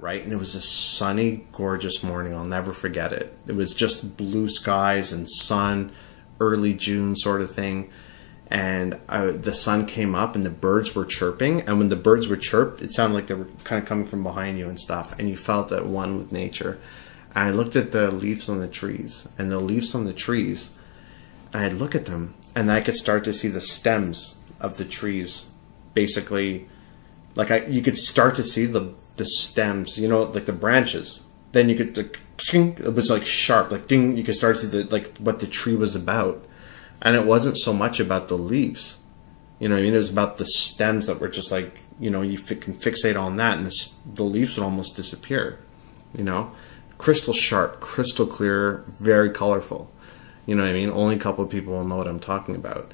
right? And it was a sunny, gorgeous morning. I'll never forget it. It was just blue skies and sun, early June sort of thing. And the sun came up and the birds were chirping. And when the birds would chirp, it sounded like they were kind of coming from behind you and stuff. And you felt at one with nature. And I looked at the leaves on the trees. And the leaves on the trees, and I'd look at them. And I could start to see the stems of the trees. Basically, like you could start to see the stems, you know, like the branches. Then you could, like, it was like sharp, like ding, you could start to see like what the tree was about. And it wasn't so much about the leaves, you know what I mean? It was about the stems that were just like, you know, you can fixate on that and the leaves would almost disappear, you know? Crystal sharp, crystal clear, very colorful. You know what I mean? Only a couple of people will know what I'm talking about.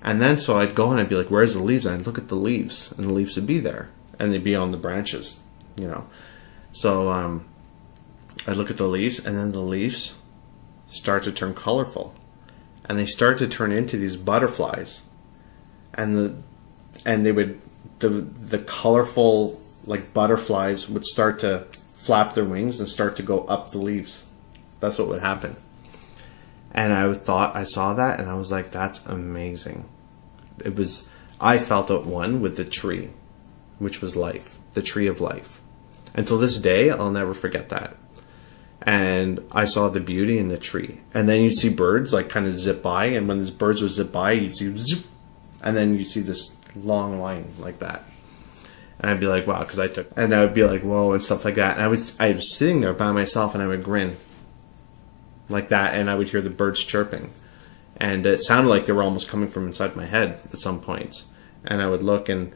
And then so I'd go and I'd be like, where's the leaves? And I'd look at the leaves and the leaves would be there. And they'd be on the branches, you know? So I'd look at the leaves and then the leaves start to turn colorful. And they start to turn into these butterflies, and the colorful like butterflies would start to flap their wings and start to go up the leaves. That's what would happen. And I saw that and I was like, that's amazing. I felt at one with the tree, which was life, the tree of life. Until this day, I'll never forget that. And I saw the beauty in the tree. And then you'd see birds like kind of zip by, and when these birds would zip by, you'd see zoop, and then you'd see this long line like that. And I'd be like, wow, and I would be like, whoa, and stuff like that. And I was sitting there by myself and I would grin like that, and I would hear the birds chirping. And it sounded like they were almost coming from inside my head at some points. And I would look and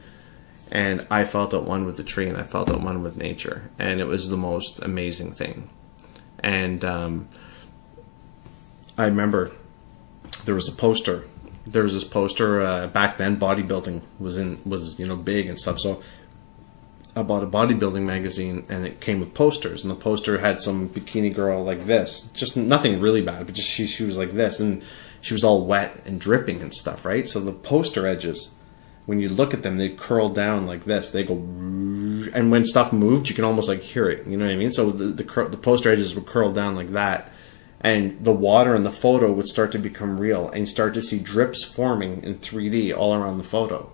I felt at one with the tree and I felt at one with nature. And it was the most amazing thing. And I remember there was a poster. There was this poster back then. Bodybuilding was you know, big and stuff. So I bought a bodybuilding magazine, and it came with posters. And the poster had some bikini girl like this, just nothing really bad, but just she was like this, and she was all wet and dripping and stuff, right? So the poster edges, when you look at them, they curl down like this. They go, and when stuff moved, you can almost like hear it. You know what I mean? So the poster edges would curl down like that, and the water in the photo would start to become real, and you start to see drips forming in 3D all around the photo,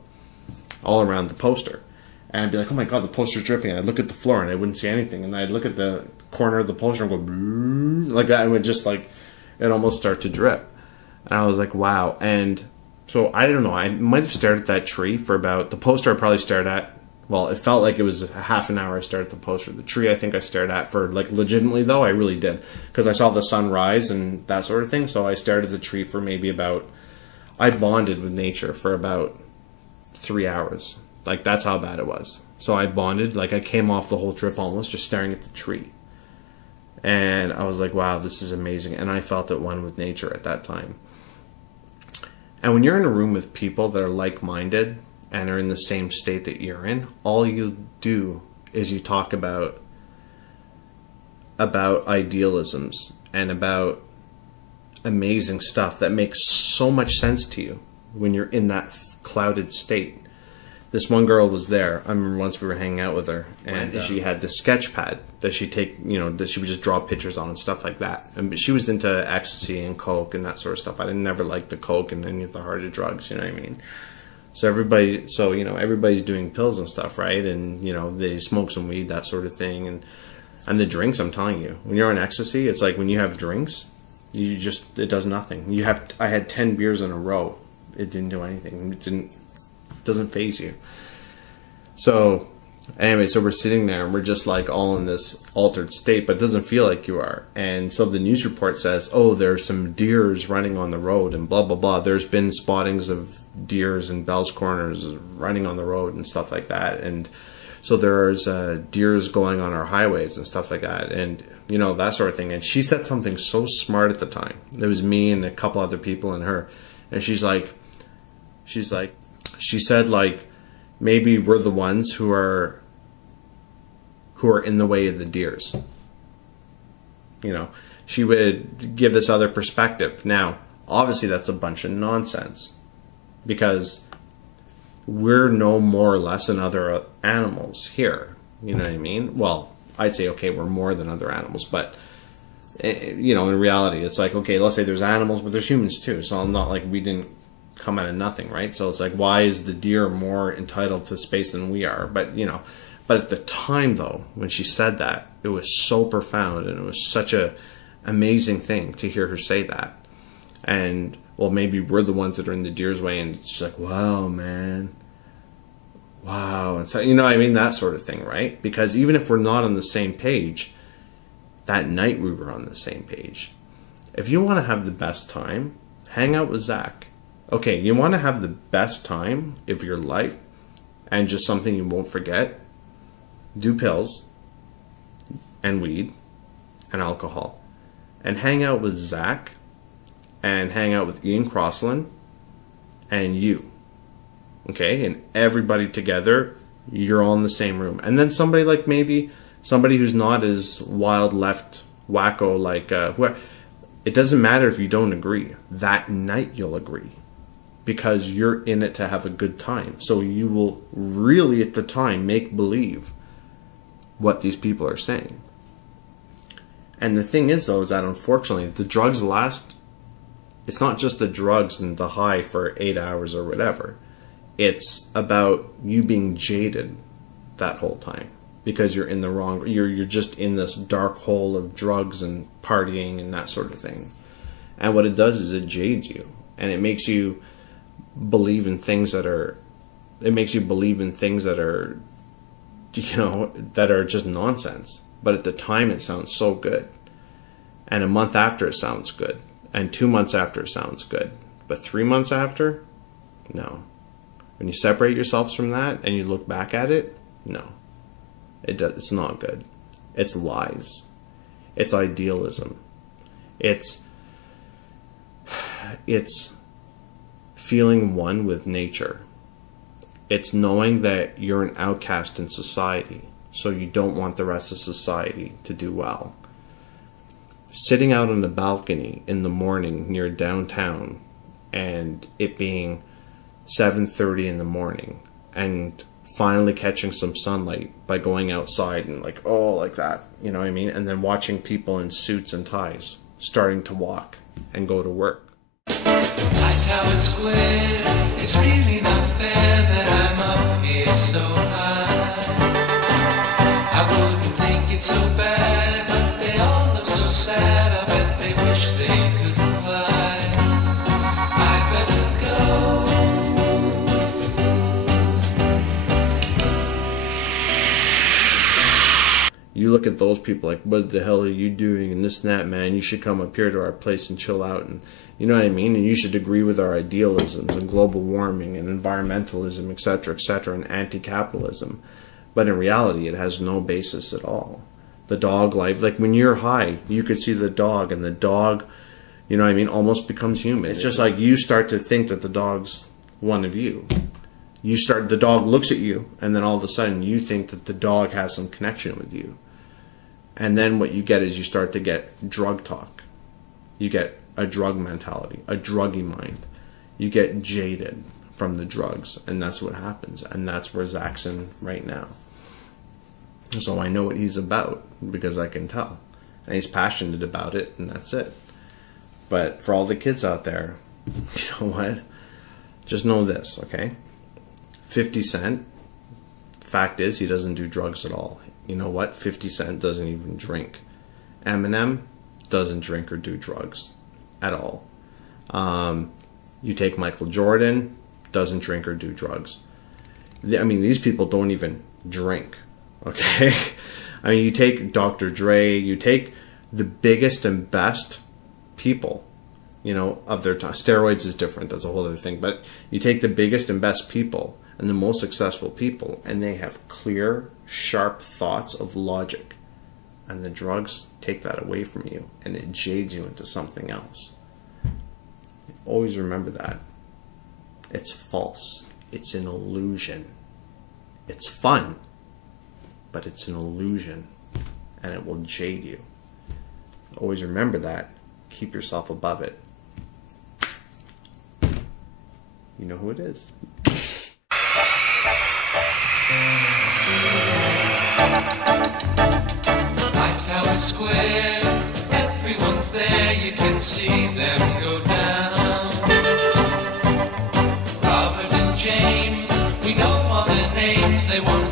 all around the poster. And I'd be like, oh my god, the poster's dripping. And I'd look at the floor and I wouldn't see anything. And I'd look at the corner of the poster and go like that, and it would just like, it almost start to drip. And I was like, wow. And so I don't know, I might have stared at that tree for about, the poster I probably stared at, well, it felt like it was a half an hour I stared at the poster. The tree I think I stared at for, like, legitimately though, I really did. Because I saw the sun rise and that sort of thing, so I stared at the tree for maybe about, I bonded with nature for about 3 hours. Like, that's how bad it was. So I bonded, like, I came off the whole trip almost just staring at the tree. And I was like, wow, this is amazing. And I felt at one with nature at that time. And when you're in a room with people that are like-minded and are in the same state that you're in, all you do is you talk about idealisms and about amazing stuff that makes so much sense to you when you're in that clouded state. This one girl was there. I remember once we were hanging out with her, and she had this sketch pad that she'd take, you know, that she would just draw pictures on and stuff like that. And she was into ecstasy and coke and that sort of stuff. I never liked the coke and any of the harder drugs, you know what I mean? So you know, everybody's doing pills and stuff, right? And, you know, they smoke some weed, that sort of thing. And the drinks, I'm telling you, when you're on ecstasy, it's like when you have drinks, it does nothing. I had 10 beers in a row. It didn't do anything. It doesn't faze you. So anyway, so we're sitting there and we're just like all in this altered state, but it doesn't feel like you are. And so the news report says, oh, there's some deers running on the road and blah, blah, blah. There's been spottings of deers in Bell's Corners running on the road and stuff like that. And so there's deers going on our highways and stuff like that. And, you know, that sort of thing. And she said something so smart at the time. There was me and a couple other people and her. And she said, like, maybe we're the ones who are in the way of the deers. You know, she would give this other perspective. Now, obviously that's a bunch of nonsense, because we're no more or less than other animals here. You know what I mean? Well, I'd say, okay, we're more than other animals, but you know, in reality, it's like, okay, let's say there's animals, but there's humans too. So I'm not like we didn't come out of nothing, right? So it's like, why is the deer more entitled to space than we are? But you know, but at the time though, when she said that, it was so profound, and it was such a amazing thing to hear her say that. And well, maybe we're the ones that are in the deer's way, and she's like, wow, man, wow. And so, you know, I mean, that sort of thing, right? Because even if we're not on the same page, that night we were on the same page. If you want to have the best time, hang out with Zack. Okay, you want to have the best time of your life and just something you won't forget, do pills and weed and alcohol, and hang out with Zack, and hang out with Ian Crossland and you. Okay, and everybody together, you're all in the same room. And then somebody like maybe somebody who's not as wild left wacko like whoever. It doesn't matter if you don't agree. That night you'll agree, because you're in it to have a good time. So you will really at the time make believe what these people are saying. And the thing is though, is that unfortunately the drugs last. It's not just the drugs and the high for 8 hours or whatever. It's about you being jaded that whole time, because you're in the wrong, you're just in this dark hole of drugs and partying and that sort of thing. And what it does is it jades you, and it makes you believe in things that are, you know, that are just nonsense. But at the time it sounds so good, and a month after it sounds good, and 2 months after it sounds good, but 3 months after, no. When you separate yourselves from that and you look back at it, no. It's not good. It's lies. It's idealism. It's feeling one with nature. It's knowing that you're an outcast in society, so you don't want the rest of society to do well. Sitting out on the balcony in the morning near downtown, and it being 7:30 in the morning, and finally catching some sunlight by going outside and like, oh, like that, you know what I mean? And then watching people in suits and ties starting to walk and go to work. Hightower Square, it's really not fair that I'm up here so high. I wouldn't think it's so bad, but they all look so sad. I bet they wish they could fly. I better go. You look at those people like, what the hell are you doing and this and that, man? You should come up here to our place and chill out, and you know what I mean? And you should agree with our idealisms and global warming and environmentalism, etc., and anti-capitalism. But in reality, it has no basis at all. The dog life, like when you're high, you could see the dog, and the dog, you know what I mean, almost becomes human. It's just like you start to think that the dog's one of you. The dog looks at you, and then all of a sudden you think that the dog has some connection with you. And then what you get is you start to get drug talk. You get a drug mentality, a druggy mind. You get jaded from the drugs, and that's what happens. And that's where Zack's in right now. So I know what he's about, because I can tell. And he's passionate about it, and that's it. But for all the kids out there, you know what? Just know this, okay? 50 Cent, fact is, he doesn't do drugs at all. You know what? 50 Cent doesn't even drink. Eminem doesn't drink or do drugs at all. You take Michael Jordan, doesn't drink or do drugs. I mean, these people don't even drink, okay? I mean, you take Dr. Dre, you take the biggest and best people, you know, of their time. Steroids is different, that's a whole other thing. But you take the biggest and best people and the most successful people, and they have clear, sharp thoughts of logic. And the drugs take that away from you, and it jades you into something else. Always remember that. It's false. It's an illusion. It's fun, but it's an illusion, and it will jade you. Always remember that. Keep yourself above it. You know who it is. square. Everyone's there, you can see them go down. Robert and James, we know all their names. They won't